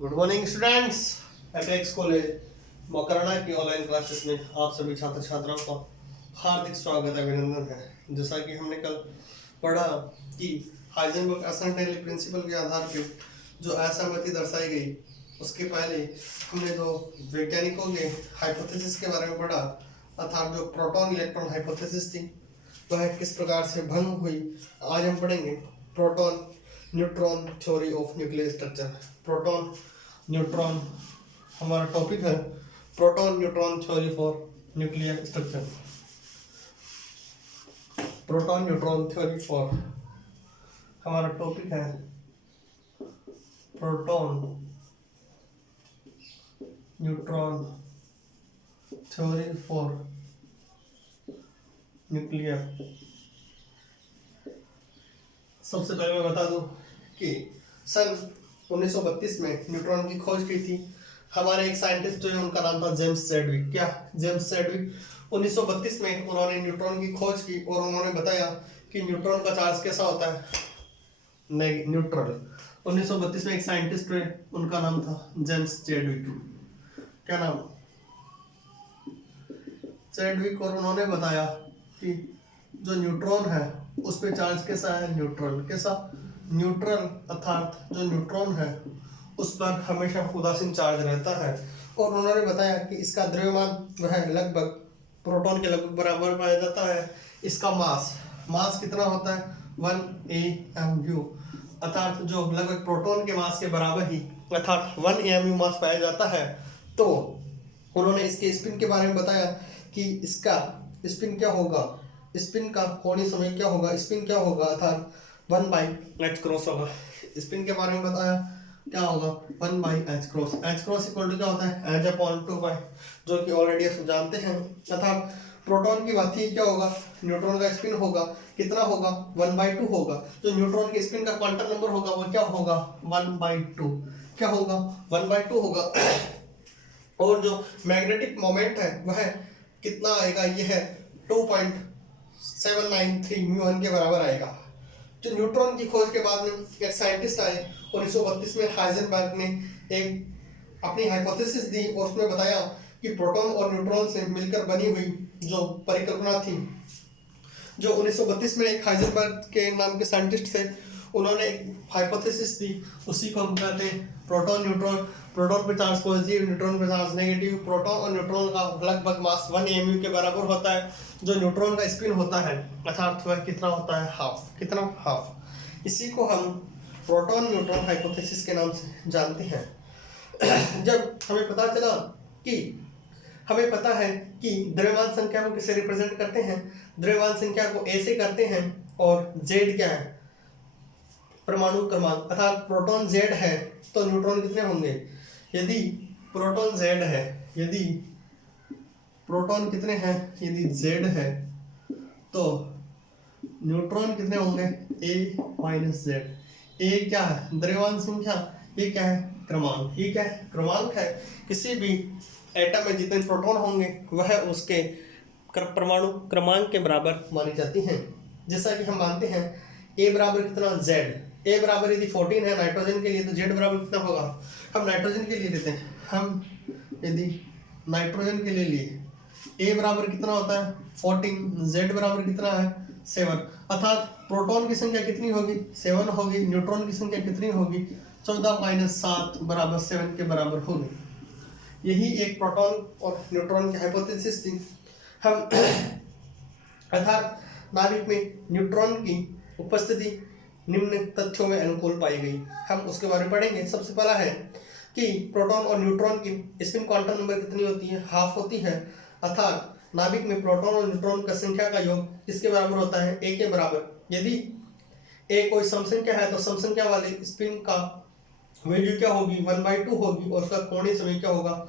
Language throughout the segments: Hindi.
Good morning students. Apex college Mokrana की ऑनलाइन क्लासेस में आप सभी छात्र छात्राओं का हार्दिक स्वागत अभिनंदन है। जैसा कि हमने कल पढ़ा कि हाइजेनबर्ग असंगठित प्रिंसिपल के आधार पर जो असहमति दर्शाई गई, उसके पहले हमने जो वैज्ञानिकों के हाइपोथेसिस के बारे में पढ़ा, अर्थात जो प्रोटॉन इलेक्ट्रॉन हाइपोथेसिस थी वह किस प्रकार से भंग हुई। आज हम पढ़ेंगे proton neutron theory of nuclear structure. Proton neutron हमारा टॉपिक है, proton neutron theory for nuclear structure. Proton neutron theory for हमारा टॉपिक है, proton neutron theory for nuclear. सबसे पहले मैं बता दूं कि सन 1932 में न्यूट्रॉन की खोज की थी। हमारे एक साइंटिस्ट जो है उनका नाम था जेम्स चैडविक। क्या जेम्स चैडविक 1932 में उन्होंने न्यूट्रॉन की खोज की और उन्होंने बताया कि न्यूट्रॉन का चार्ज कैसा होता है, न्यूट्रल। 1932 में एक साइंटिस्ट हुए, उनका नाम था जेम्स चैडविक। क्या नाम? चैडविक। और उन्होंने बताया कि जो न्यूट्रॉन है उस पे चार्ज कैसा है, न्यूट्रल। कैसा? न्यूट्रल। अर्थात जो न्यूट्रॉन है उस पर हमेशा उदासीन चार्ज रहता है। और उन्होंने बताया कि इसका द्रव्यमान वह लगभग प्रोटॉन के लगभग बराबर पाया जाता है। इसका मास कितना होता है? 1 AMU, अर्थात जो लगभग प्रोटॉन के मास के बराबर ही, अर्थात 1 AMU मास पाया जाता है। तो उन्होंने इसके स्पिन के बारे में बताया कि इसका स्पिन क्या होगा, स्पिन का कोणीय समय क्या होगा, स्पिन क्या होगा, अर्थात 1/h क्रॉस होगा। स्पिन के बारे में बताया क्या होगा, 1/h cross. h cross equal to क्या होता है, h/2π, जो कि ऑलरेडी आप जानते हैं। अर्थात प्रोटॉन की बात ही क्या होगा, न्यूट्रॉन का स्पिन होगा, कितना होगा, 1/2 होगा। जो न्यूट्रॉन के स्पिन का क्वांटम नंबर होगा वो क्या होगा, 1/2। क्या होगा, 1/2 होगा। और जो मैग्नेटिक मोमेंट है वह कितना आएगा, यह है 2.793 μ1 के बराबर आएगा। जो न्यूट्रॉन की खोज के बाद में एक साइंटिस्ट आए 1932 में, हाइजेनबर्ग ने एक अपनी हाइपोथेसिस दी और उसमें बताया कि प्रोटॉन और न्यूट्रॉन से मिलकर बनी हुई जो परिकल्पना थी, जो 1932 में एक हाइजेनबर्ग के नाम के साइंटिस्ट थे, उन्होंने एक हाइपोथेसिस दी, उसी को हम कहते हैं प्रोटॉन न्यूट्रॉन। प्रोटॉन पे चार्ज पॉजिटिव, न्यूट्रॉन पे चार्ज नेगेटिव। प्रोटॉन और न्यूट्रॉन का लगभग मास 1 AMU के बराबर होता है। जो न्यूट्रॉन का स्पिन होता है अर्थात वह कितना होता है, हाफ। कितना? हाफ। इसी को हम प्रोटॉन न्यूट्रॉन हाइपोथेसिस के नाम से जानते हैं। जब हमें पता चला कि हमें पता है कि द्रव्यमान संख्या को किससे रिप्रेजेंट करते हैं, द्रव्यमान संख्या को A से करते हैं, और Z क्या है, परमाणु क्रमांक। अर्थात प्रोटॉन Z है तो न्यूट्रॉन कितने होंगे, यदि प्रोटॉन Z है, यदि प्रोटॉन कितने हैं, यदि Z है तो न्यूट्रॉन कितने होंगे, A - Z। A क्या है, द्रव्यमान संख्या, ये क्या है, क्रमांक। ये क्या है, क्रमांक है। किसी भी एटम में जितने प्रोटॉन होंगे वह उसके परमाणु क्रमांक के बराबर मानी जाती हैं। जैसा कि हम मानते हैं A बराबर कितना, Z। A बराबर यदि 14 है नाइट्रोजन के लिए तो Z बराबर कितना होगा, हम नाइट्रोजन के लिए लेते हैं, हम यदि नाइट्रोजन के लिए लिए A बराबर कितना होता है, 14, Z बराबर कितना है, 7। अर्थात प्रोटॉन की संख्या कितनी होगी, 7 होगी। न्यूट्रॉन की संख्या कितनी होगी, 14 - 7 बराबर 7 के बराबर होगी। यही एक प्रोटॉन और न्यूट्रॉन की हाइपोथेसिस थी। हम अर्थात नाभिक में न्यूट्रॉन की उपस्थिति निम्न तथ्यों में अनुकूल पाई गई, हम उसके बारे में पढ़ेंगे। सबसे पहला है कि प्रोटॉन और न्यूट्रॉन की स्पिन क्वांटम नंबर कितनी होती है, हाफ होती है। अर्थात नाभिक में प्रोटॉन और न्यूट्रॉन का संख्या का योग किसके बराबर होता है, A के बराबर। यदि A कोई समसंख्या है तो समसंख्या वाले स्पिन का वैल्यू क्या होगी, 1/2 होगी, और उसका कोणीय समय क्या होगा,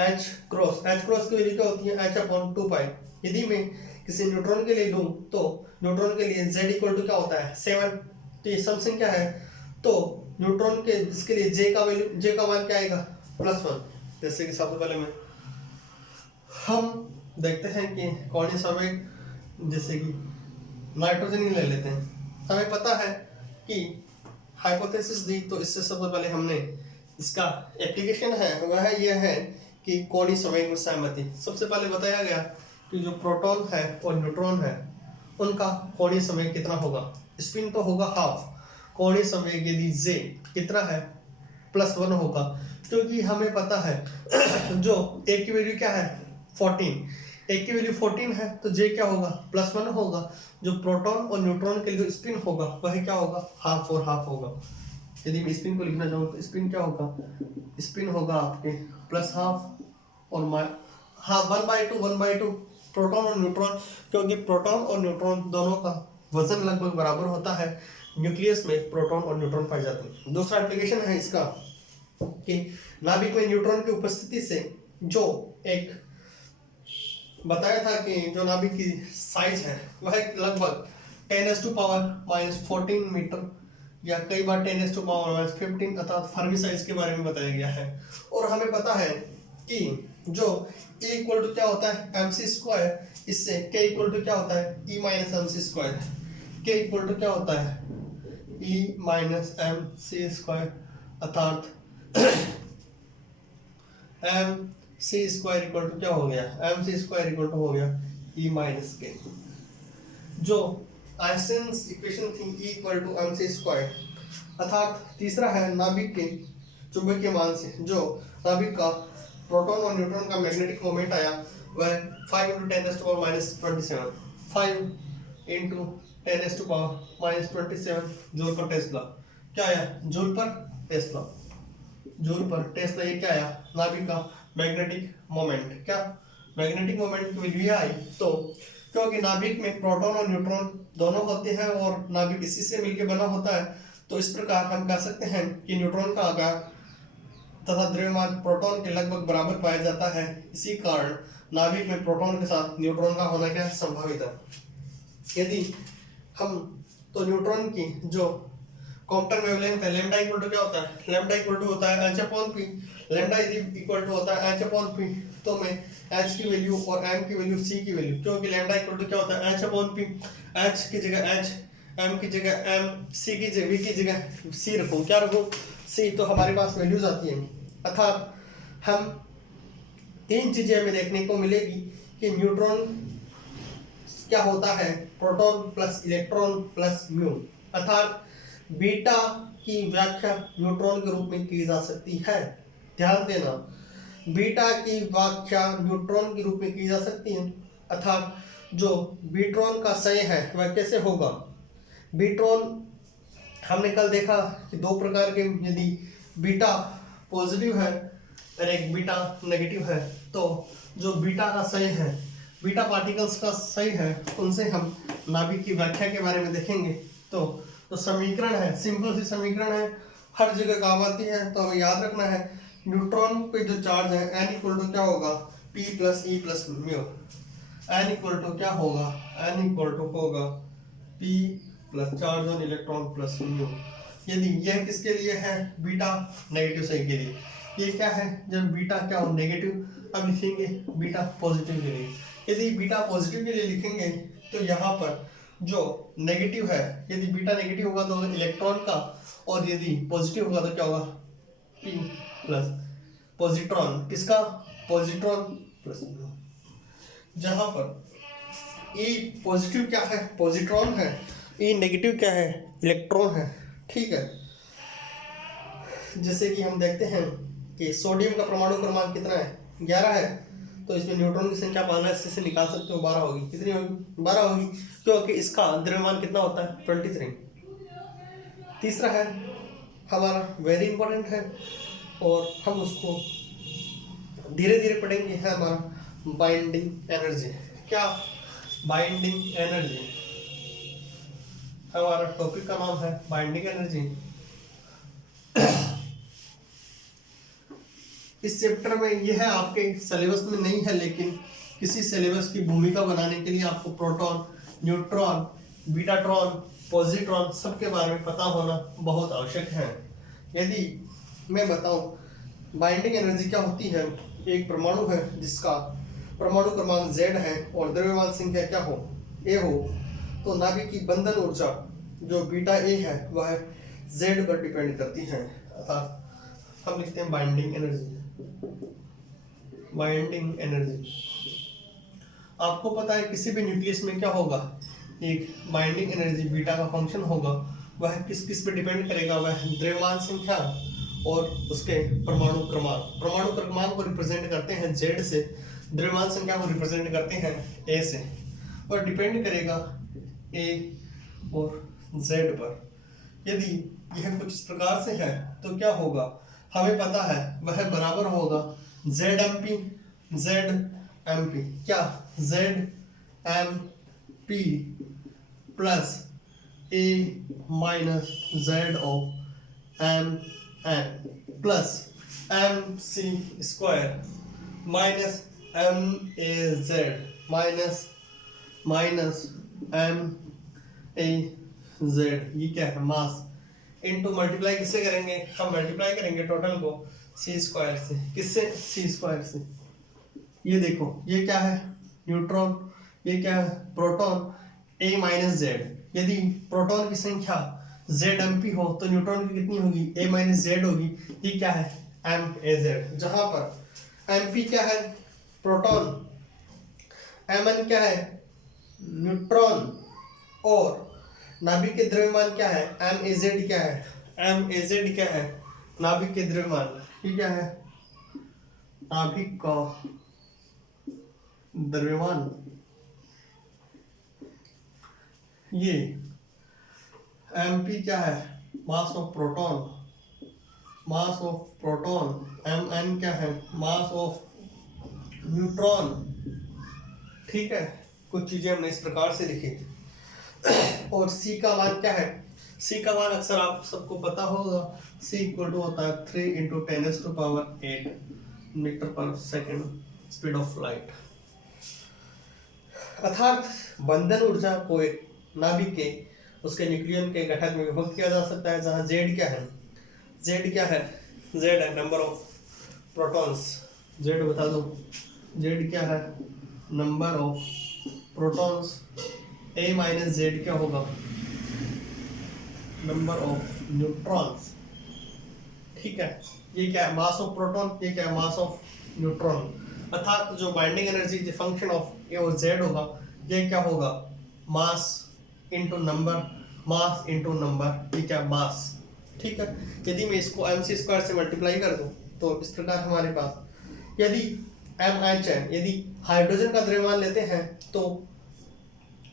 h क्रॉस। h क्रॉस की वैल्यू क्या होती है, h/2π। यदि मैं किसी न्यूट्रॉन के लिए लूँ तो न्यूट्रॉन के लिए Z इक्वल टू क्या होता है, 7। तो ये समसंख्या है, तो न्यूट्रॉन के इसके लिए J का वैल्यू, J का मान क्या आएगा, +1। जैसे कि सबसे पहले में हम देखते हैं कि कोणीय समय, जैसे कि नाइट्रोजन ही ले लेते हैं। हमें पता है कि हाइपोथेसिस दी, तो इससे सबसे पहले हमने इसका एप्लीकेशन है वह यह है कि कोणीय संवेग में सहमति। सबसे पहले बताया गया कि जो प्रोटॉन है और न्यूट्रॉन है उनका कोणीय संवेग कितना होगा। स्पिन तो होगा हाफ, कोणीय संवेग यदि जे कितना है +1 होगा, क्योंकि हमें पता है जो ए की वैल्यू क्या है 14, ए की वैल्यू 14 है तो जे क्या होगा +1 होगा। जो प्रोटॉन और न्यूट्रॉन के लिए स्पिन होगा वह क्या होगा हाफ और हाफ होगा। यदि मैं स्पिन को लिखना चाहूँ तो स्पिन क्या होगा, स्पिन होगा आपके +12 और हाँ 1/2 प्रोटॉन और न्यूट्रॉन, क्योंकि प्रोटॉन और न्यूट्रॉन दोनों का वजन लगभग बराबर होता है। न्यूक्लियस में प्रोटॉन और न्यूट्रॉन पाए जाते हैं। दूसरा एप्लीकेशन है इसका कि नाभिक में न्यूट्रॉन की उपस्थिति से जो एक बताया था कि जो नाभिक की साइज है वह लगभग 10⁻⁻14 मीटर या कई बार 10⁻⁻15 अर्थात फर्मी साइज के बारे में बताया गया है। और हमें पता है कि जो E इक्वल टू क्या होता है mc², इससे K इक्वल टू क्या होता है E minus mc², K equal to क्या होता है E माइनस mc² अर्थात mc² इक्वल टू क्या हो गया mc² इक्वल टू हो गया E माइनस K। जो आइंस्टाइन इक्वेशन थी E इक्वल टू mc²। अर्थात तीसरा है नाभिक के चुंबकीय मान से जो नाभिक का प्रोटॉन और न्यूट्रॉन का मैग्नेटिक मोमेंट आया वह 5 × 10⁻27 जूल पर टेस्ला क्या आया, जूल पर टेस्ला ये क्या आया नाभिक का मैग्नेटिक मोमेंट। क्या मैग्नेटिक मोमेंट की वैल्यू आई तो क्योंकि नाभिक में प्रोटॉन और न्यूट्रॉन दोनों होते हैं और नाभिक इसी से मिलकर बना होता है, तो इस प्रकार हम कह सकते हैं कि न्यूट्रॉन का आकार तथा द्रव्यमान प्रोटॉन के लगभग बराबर पाया जाता है। इसी कारण नाभिक में प्रोटॉन के साथ न्यूट्रॉन का होना क्या संभावित है। यदि हम तो न्यूट्रॉन की जो क्वांटम वेवलेंथ है लैम्डा इक्वल टू क्या होता है, लैम्डा इक्वल टू होता है h/p। लैम्डा यदि इक्वल टू होता है h/p तो मैं h की वैल्यू और m की वैल्यू c की वैल्यू, क्योंकि लैम्डा इक्वल टू क्या होता है h/p, h की जगह h, m की जगह m, c की जगह v की जगह c रखूं, क्या रखूं c, तो हमारे पास वैल्यूज आती हैं। अर्थात हम तीन चीजें हमें देखने को मिलेगी कि न्यूट्रॉन क्या होता है proton plus electron plus mu. अर्थात बीटा की व्याख्या न्यूट्रॉन के रूप में की जा सकती है। ध्यान देना, बीटा की व्याख्या न्यूट्रॉन के रूप में की जा सकती है। अर्थात जो बीट्रॉन का सय है वह कैसे होगा, बीट्रॉन हमने कल देखा कि दो प्रकार के, यदि बीटा पॉजिटिव है और एक बीटा नेगेटिव है, तो जो बीटा का सही है, बीटा पार्टिकल्स का सही है, उनसे हम नाभिक की व्याख्या के बारे में देखेंगे। तो समीकरण है, सिंपल सी समीकरण है, हर जगह काम आती है, तो हमें याद रखना है न्यूट्रॉन पे जो चार्ज है n इक्वल टू क्या होगा p plus e plus mu. n equal to क्या होगा, n इक्वल टू होगा p plus charge on electron plus mu. यदि यह किसके लिए है, बीटा नेगेटिव साइड के लिए। ये क्या है, जब बीटा क्या हो नेगेटिव, अब लिखेंगे बीटा पॉजिटिव के लिए। यदि बीटा पॉजिटिव के लिए लिखेंगे तो यहाँ पर जो नेगेटिव है, यदि बीटा नेगेटिव होगा तो इलेक्ट्रॉन का, और यदि पॉजिटिव होगा तो क्या होगा p प्लस पॉजिट्रॉन, किसका पॉजिट्रॉन प्लस म्यू। जहाँ पर e पॉजिटिव क्या है पॉजिट्रॉन है, e नेगेटिव क्या है इलेक्ट्रॉन है। ठीक है, जैसे कि हम देखते हैं कि सोडियम का परमाणु क्रमांक कितना है 11 है, तो इसमें न्यूट्रॉन की संख्या 15 से निकाल सकते हो, 12 होगी। कितनी होगी 12 होगी, क्योंकि इसका द्रव्यमान कितना होता है 23। तीसरा है हमारा वेरी इंपॉर्टेंट है और हम उसको धीरे धीरे पढ़ेंगे, है हमारा बाइंडिंग एनर्जी। क्या बाइंडिंग एनर्जी, हमारा टॉपिक का नाम है बाइंडिंग एनर्जी। इस चैप्टर में यह आपके सिलेबस में नहीं है, लेकिन किसी सिलेबस की भूमिका बनाने के लिए आपको प्रोटॉन, न्यूट्रॉन, बीटाट्रॉन, पॉजिट्रॉन सबके बारे में पता होना बहुत आवश्यक है। यदि मैं बताऊं बाइंडिंग एनर्जी क्या होती है, एक परमाणु है जिसका परमाणु क्रमांक Z है और द्रव्यमान संख्या क्या हो A हो, तो नाभिक की बंधन ऊर्जा जो बीटा A है वह Z पर डिपेंड करती है। अर्थात हम लिखते हैं बाइंडिंग एनर्जी। बाइंडिंग एनर्जी, आपको पता है किसी भी न्यूक्लियस में क्या होगा, एक बाइंडिंग एनर्जी बीटा का फंक्शन होगा। वह किस किस पे डिपेंड करेगा, वह द्रव्यमान संख्या और उसके परमाणु क्रमांक। परमाणु क्रमांक को रिप्रेजेंट करते हैं Z से, द्रव्यमान संख्या को रिप्रेजेंट करते हैं A से, और डिपेंड करेगा A और Z पर। यदि यह कुछ इस प्रकार से है तो क्या होगा, हमें पता है वह बराबर होगा ZMP क्या ZMP plus A minus Z of MN plus MC square minus MAZ minus MAZ, ये क्या है, मास इनटू मल्टीप्लाई किससे करेंगे, हम मल्टीप्लाई करेंगे टोटल को C स्क्वायर से। किससे, C स्क्वायर से। ये देखो ये क्या है, न्यूट्रॉन, ये क्या है, प्रोटॉन, A माइनस Z। यदि प्रोटॉन की संख्या ZMP हो तो न्यूट्रॉन की कितनी होगी, A माइनस Z होगी। ये क्या है, MAZ, जहां पर MP क्या है, प्रोटॉन, MN क्या है, न्यूट्रॉन, और नाभिक के द्रव्यमान क्या है, MAZ क्या है, MAZ क्या है, नाभिक के द्रव्यमान। ये क्या है, नाभिक का द्रव्यमान। ये MP क्या है, mass of proton, mass of proton. MN क्या है, मास ऑफ न्यूट्रॉन। ठीक है, कुछ चीजें हमने इस प्रकार से लिखी। और C का मान क्या है, C का मान अक्सर आप सबको पता होगा, C इक्वल टू होता है 3 × 10⁸ मीटर पर सेकेंड स्पीड ऑफ लाइट। अर्थात बंधन ऊर्जा को एक नाभिक के उसके न्यूक्लियन के घटक में विभक्त किया जा सकता है, जहां Z क्या है, Z क्या है, Z है नंबर ऑफ प्रोटॉन्स। Z बता दो, Z क्या है, number of protons. A minus Z क्या होगा, नंबर ऑफ न्यूट्रॉन्स। ठीक है, ये क्या है, मास ऑफ प्रोटॉन, ये क्या है, मास ऑफ न्यूट्रॉन। अर्थात जो बाइंडिंग एनर्जी जो फंक्शन ऑफ A और Z होगा, ये क्या होगा, mass into number, mass into number, ये क्या, मास। ठीक है, यदि मैं इसको MC स्क्वायर से मल्टीप्लाई कर दूं तो इस प्रकार हमारे पास, यदि MH है, यदि हाइड्रोजन का द्रव्यमान लेते हैं तो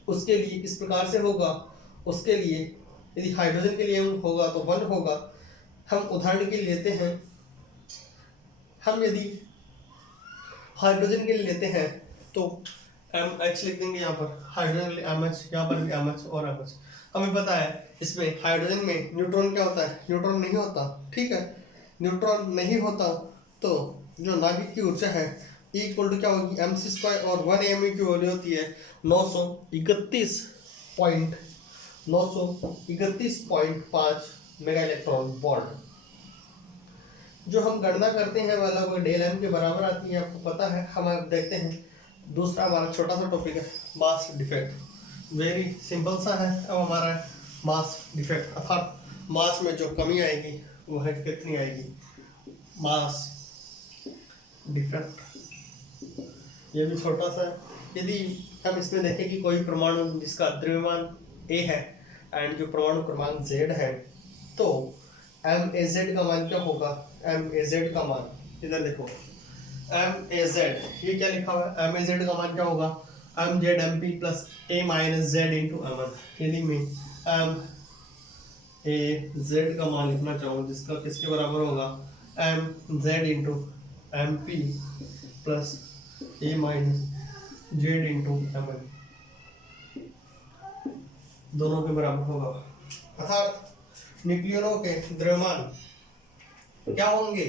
उसके लिए इस प्रकार से होगा। उसके लिए यदि हाइड्रोजन के लिए होगा तो 1 होगा। हम उदाहरण के लिए लेते हैं, हम यदि हाइड्रोजन के लिए लेते हैं तो MH लिख देंगे यहाँ पर, हाइड्रोजन के लिए MH, यहाँ पर भी MH और MH। हमें पता है इसमें हाइड्रोजन में न्यूट्रॉन क्या होता है, न्यूट्रॉन नहीं होता। ठीक है, न्यूट्रॉन नहीं होता तो जो नाभिक की ऊर्जा है E इक्वल टू क्या होगी, MC स्क्वायर, और 1 AMU की वैल्यू होती है 931.5 मेगा इलेक्ट्रॉन वोल्ट। जो हम गणना करते हैं वाला वो डेल M के बराबर आती है, आपको पता है। हम अब देखते हैं दूसरा हमारा छोटा सा टॉपिक है मास डिफेक्ट। वेरी सिंपल सा है। अब हमारा मास डिफेक्ट, अर्थात मास में जो कमी आएगी वो है कितनी आएगी, मास डिफेक्ट। ये भी छोटा सा है। यदि हम इसमें देखें कि कोई परमाणु जिसका द्रव्यमान A है एंड जो परमाणु क्रमांक Z है, तो MAZ का मान क्या होगा, MAZ का मान इधर देखो, MAZ ये क्या लिखा हुआ है, MAZ का मान क्या होगा, MZMP plus A minus Z into MN। यदि मैं MAZ का मान लिखना चाहूँ जिसका किसके बराबर होगा, MZ into MP plus A minus Z into MN, दोनों के बराबर होगा। अर्थात न्यूक्लियनों के द्रव्यमान क्या होंगे,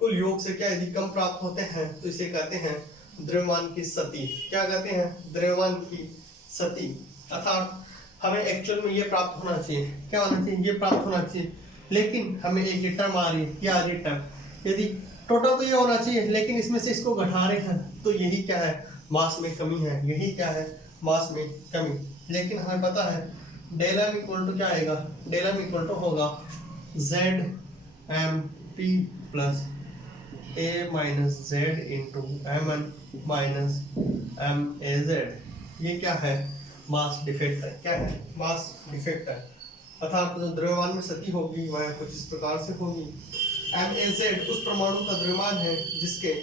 कुल योग से क्या यदि कम प्राप्त होते हैं तो इसे कहते हैं द्रव्यमान की सती। क्या कहते हैं, द्रव्यमान की सती। अर्थात हमें एक्चुअल में ये प्राप्त होना चाहिए, क्या होना चाहिए, ये प्राप्त होना चाहिए, लेकिन हमें एक टर्म आ रही है, क्या आ रही है टर्म, यदि टोटल तो ये होना चाहिए लेकिन इसमें से इसको घटा रहे हैं तो यही क्या है, मास में कमी है, यही क्या है, मास में कमी। लेकिन हमें पता है डेल M इक्वल टू क्या आएगा, डेल M इक्वल टू होगा ZMP T plus A minus Z into Mn minus MAZ। ये क्या है? मास डिफेक्ट है। क्या है? मास डिफेक्ट है। अर्थात जो द्रव्यमान में क्षति होगी वह कुछ इस प्रकार से होगी। MAZ उस परमाणु का द्रव्यमान है जिसके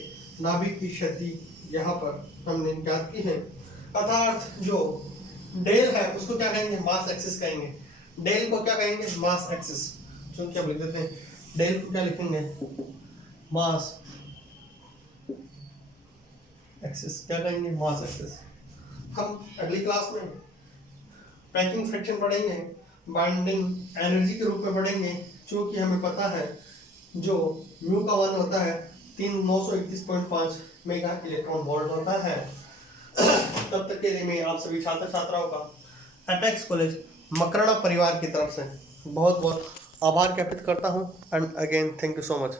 नाभिक की क्षति यहाँ पर हमने ज्ञात की है। अर्थात जो डेल है उसको क्या कहेंगे? मास एक्सिस कहेंगे। डेल को क्या कहेंगे? मास एक्सिस। तो क्या लिख देते हैं? डेल को क्या लिखेंगे? मास एक्सिस। क्या कहेंगे? मास एक्सिस। हम अगली क्लास में पैकिंग फ्रैक्शन पढ़ेंगे, बाइंडिंग एनर्जी के रूप में पढ़ेंगे, क्योंकि हमें पता है जो म्यू का मान होता है 931.5 मेगा इलेक्ट्रॉन वोल्ट होता है। तब तक के लिए मैं आप सभी छात्र छात्राओं का एपेक्स कॉलेज मकराना परिवार की तरफ से बहुत बहुत आभार ज्ञापित करता हूँ। And again thank you so much.